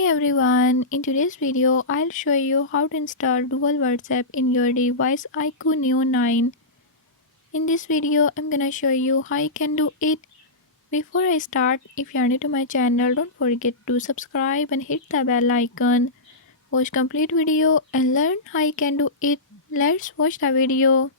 Hey everyone, in today's video I'll show you how to install dual WhatsApp in your device iQOO Neo 9. In this video I'm gonna show you how you can do it. Before I start, if you are new to my channel, don't forget to subscribe and hit the bell icon. Watch complete video and learn how you can do it. Let's watch the video.